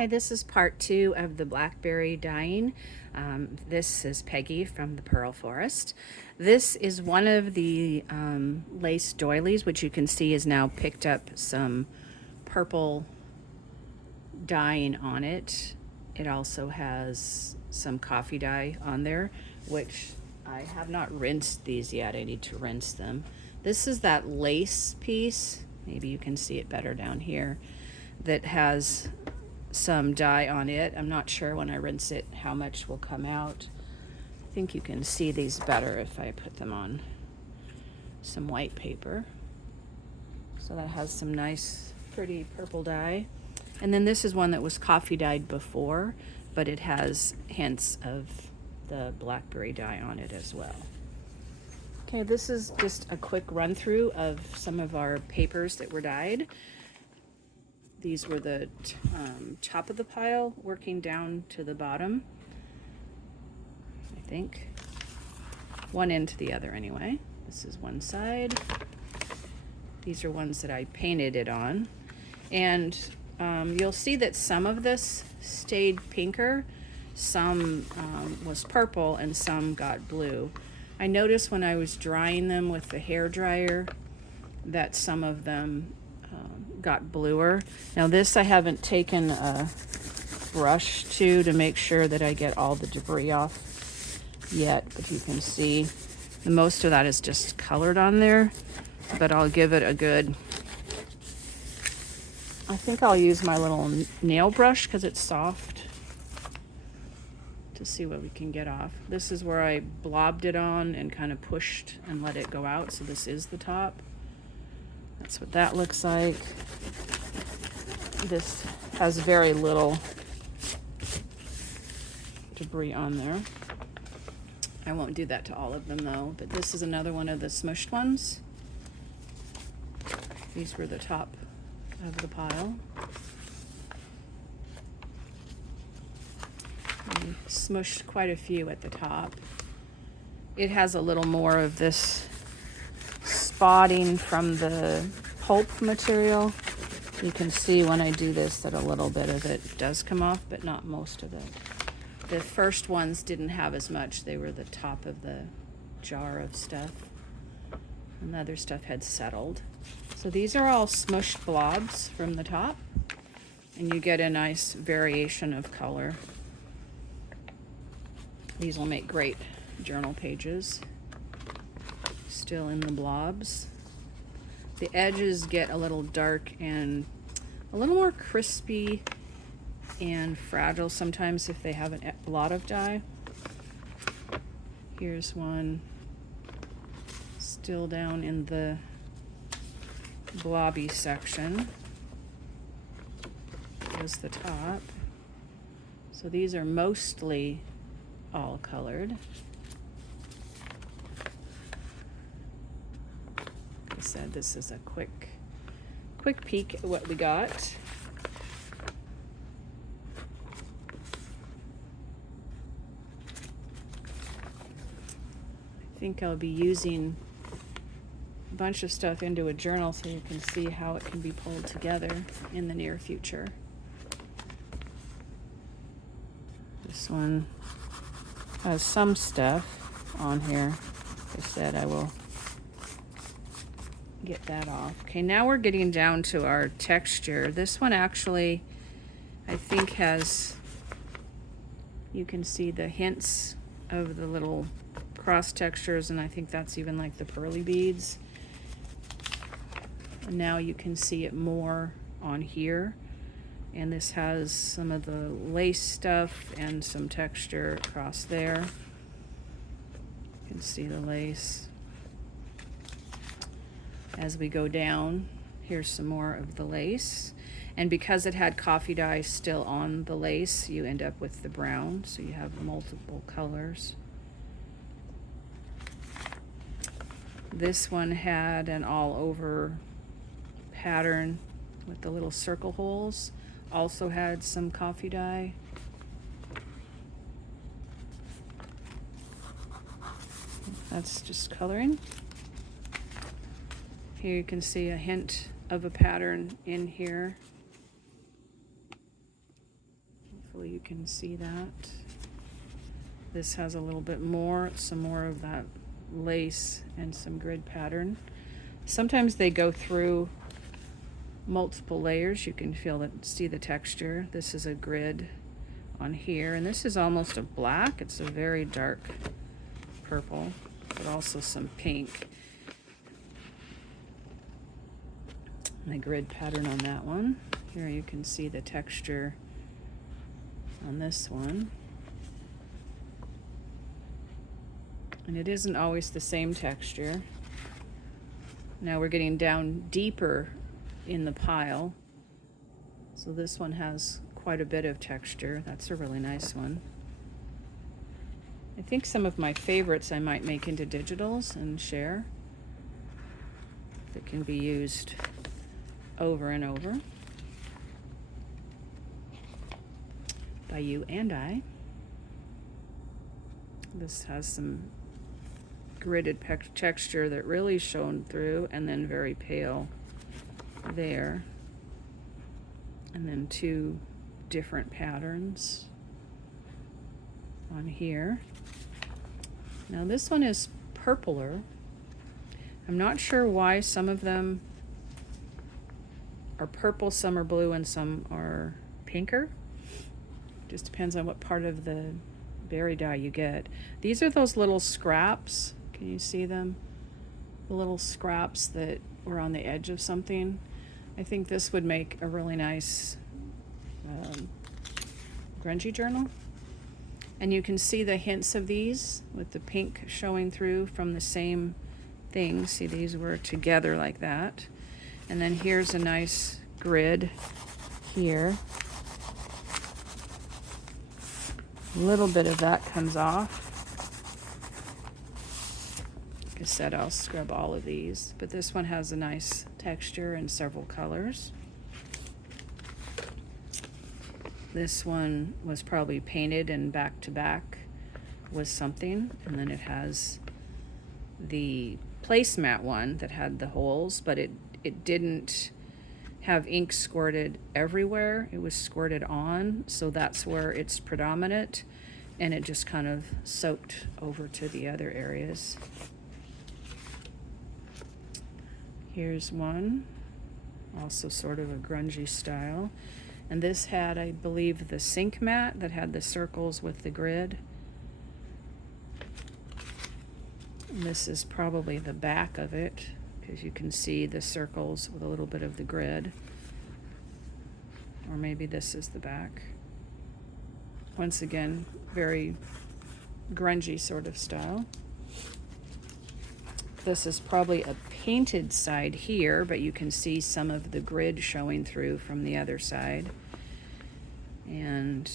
Hi, this is part 2 of the Blackberry dyeing. This is Peggy from the Pearl Forest. This is one of the lace doilies, which you can see is now picked up some purple dyeing on it. It also has some coffee dye on there, which I have not rinsed these yet. I need to rinse them. This is that lace piece, maybe you can see it better down here, that has some dye on it. I'm not sure when I rinse it how much will come out. I think you can see these better if I put them on some white paper. So that has some nice pretty purple dye. And then this is one that was coffee dyed before, but it has hints of the blackberry dye on it as well. Okay, this is just a quick run through of some of our papers that were dyed. These were the top of the pile, working down to the bottom, I think. One end to the other anyway. This is one side. These are ones that I painted it on. And you'll see that some of this stayed pinker, some was purple, and some got blue. I noticed when I was drying them with the hair dryer that some of them got bluer. Now this I haven't taken a brush to make sure that I get all the debris off yet, but you can see the most of that is just colored on there, but I'll give it a good, I think I'll use my little nail brush because it's soft to see what we can get off. This is where I blobbed it on and kind of pushed and let it go out, so this is the top. That's what that looks like. This has very little debris on there. I won't do that to all of them though, but this is another one of the smushed ones. These were the top of the pile. I smushed quite a few at the top. It has a little more of this spotting from the pulp material. You can see when I do this that a little bit of it does come off, but not most of it. The first ones didn't have as much. They were the top of the jar of stuff, and the other stuff had settled. So these are all smushed blobs from the top, and you get a nice variation of color. These will make great journal pages. Still in the blobs. The edges get a little dark and a little more crispy and fragile sometimes if they have a lot of dye. Here's one still down in the blobby section. Here's the top. So these are mostly all colored. I said this is a quick peek at what we got. I think I'll be using a bunch of stuff into a journal so you can see how it can be pulled together in the near future. This one has some stuff on here. Like I said, I will get that off. Okay, now we're getting down to our texture. This one actually, I think has, you can see the hints of the little cross textures, and I think that's even like the pearly beads. And now you can see it more on here. And this has some of the lace stuff and some texture across there. You can see the lace. As we go down, here's some more of the lace. And because it had coffee dye still on the lace, you end up with the brown, so you have multiple colors. This one had an all over pattern with the little circle holes. Also had some coffee dye. That's just coloring. Here you can see a hint of a pattern in here. you can see that. This has a little bit more, some more of that lace and some grid pattern. Sometimes they go through multiple layers. You can see the texture. This is a grid on here, and this is almost a black. It's a very dark purple, but also some pink. And the grid pattern on that one. Here you can see the texture on this one. And it isn't always the same texture. Now we're getting down deeper in the pile. So this one has quite a bit of texture. That's a really nice one. I think some of my favorites I might make into digitals and share. That can be used over and over by you and I. This has some gridded texture that really shone through, and then very pale there, and then two different patterns on here. Now this one is purpler. I'm not sure why some of them are purple, some are blue, and some are pinker. Just depends on what part of the berry dye you get. These are those little scraps. Can you see them? The little scraps that were on the edge of something. I think this would make a really nice grungy journal. And you can see the hints of these with the pink showing through from the same thing. See, these were together like that. And then here's a nice grid here. A little bit of that comes off. Like I said, I'll scrub all of these, but this one has a nice texture and several colors. This one was probably painted and back to back with something, and then it has the placemat one that had the holes, but it didn't have ink squirted everywhere. It was squirted on, so that's where it's predominant, and it just kind of soaked over to the other areas. Here's one, also sort of a grungy style. And this had, I believe, the sink mat that had the circles with the grid. And this is probably the back of it, because you can see the circles with a little bit of the grid. Or maybe this is the back. Once again, very grungy sort of style. This is probably a painted side here, but you can see some of the grid showing through from the other side. And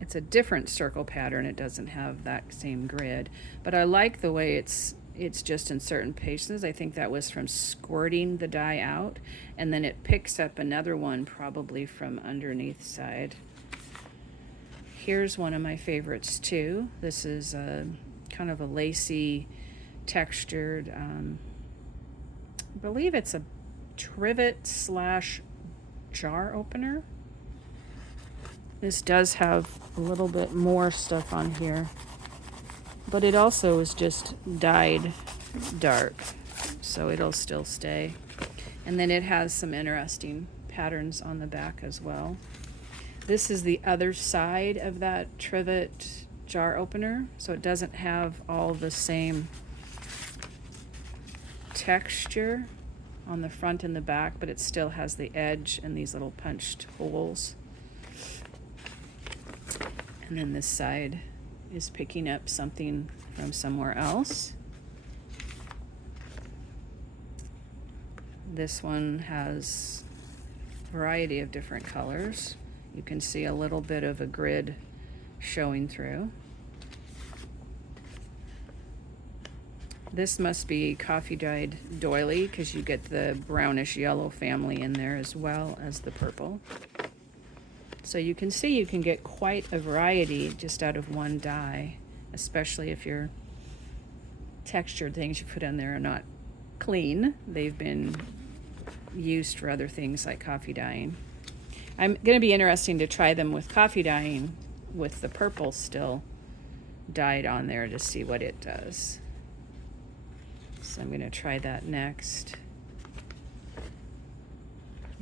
it's a different circle pattern. It doesn't have that same grid, but I like the way it's just in certain places. I think that was from squirting the dye out, and then it picks up another one probably from underneath side. Here's one of my favorites too. This is a kind of a lacy textured, I believe it's a trivet slash jar opener. This does have a little bit more stuff on here, but it also is just dyed dark, so it'll still stay. And then it has some interesting patterns on the back as well. This is the other side of that trivet jar opener, so it doesn't have all the same texture on the front and the back, but it still has the edge and these little punched holes. And then this side is picking up something from somewhere else. This one has a variety of different colors. You can see a little bit of a grid showing through. This must be coffee dyed doily, because you get the brownish yellow family in there as well as the purple. So you can see you can get quite a variety just out of one dye, especially if your textured things you put in there are not clean. They've been used for other things like coffee dyeing. I'm going to be interesting to try them with coffee dyeing with the purple still dyed on there to see what it does. So I'm going to try that next.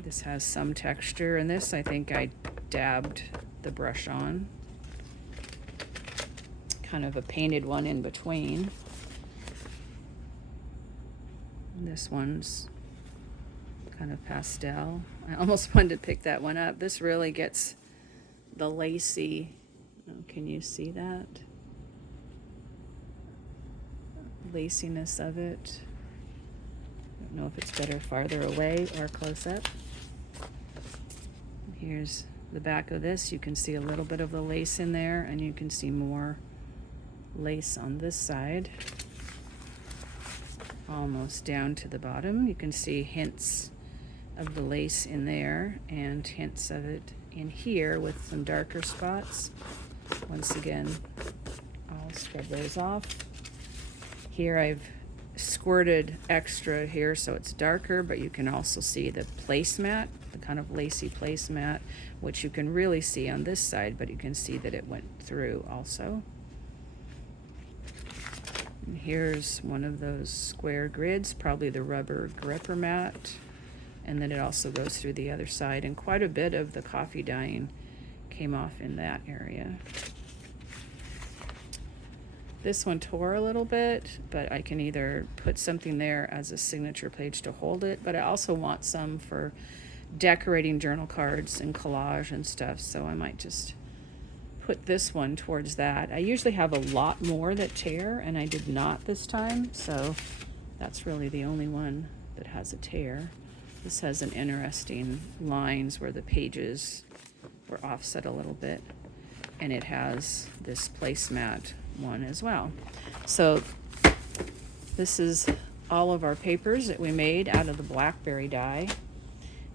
This has some texture, and this I think I dabbed the brush on. Kind of a painted one in between. And this one's kind of pastel. I almost wanted to pick that one up. This really gets the lacy, oh, can you see that? Laciness of it. I don't know if it's better farther away or close up. Here's the back of this. You can see a little bit of the lace in there, and you can see more lace on this side. Almost down to the bottom. You can see hints of the lace in there and hints of it in here with some darker spots. Once again, I'll scrub those off. Here I've squirted extra here so it's darker, but you can also see the placemat, the kind of lacy placemat, which you can really see on this side, but you can see that it went through also. And here's one of those square grids, probably the rubber gripper mat, and then it also goes through the other side, and quite a bit of the coffee dyeing came off in that area. This one tore a little bit, but I can either put something there as a signature page to hold it, but I also want some for decorating journal cards and collage and stuff, so I might just put this one towards that. I usually have a lot more that tear, and I did not this time, so that's really the only one that has a tear. This has an interesting lines where the pages were offset a little bit, and it has this placemat one as well. So this is all of our papers that we made out of the Blackberry dye,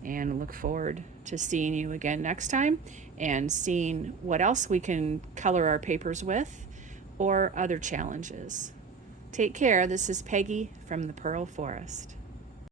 and look forward to seeing you again next time and seeing what else we can color our papers with or other challenges. Take care. This is Peggy from the Pearl Forest.